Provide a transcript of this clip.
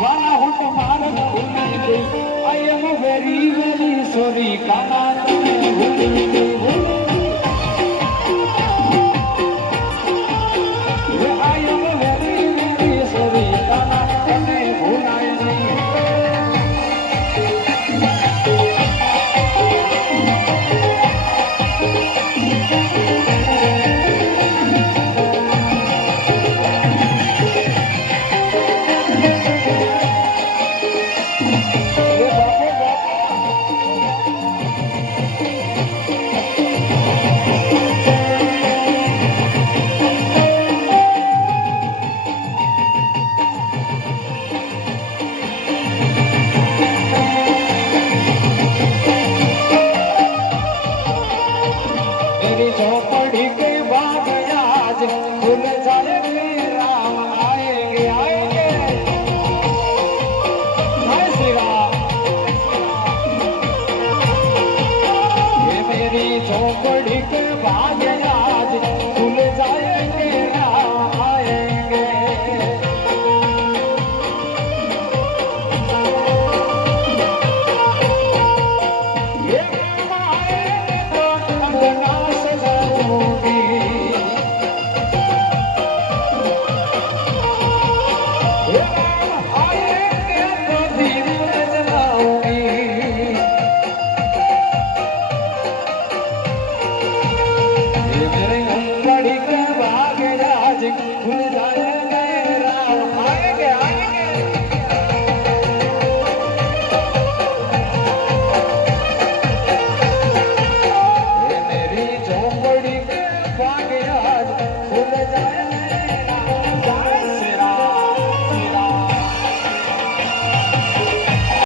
વાલા હું તો મારગ ભૂલી ગઈ. I am very very sorry કાના તને ભૂલી ગઈ. I am very very sorry કાના તને ભૂલાય નહીં. मेरी झोपड़ी के बाद आज खुल जाएंगे राम आएंगे आएंगे. जय श्री राम. ये मेरी झोपड़ी के बाद आज खुल जाएंगे राम आएंगे. ये आएंगे तो अंगना सजाऊंगी.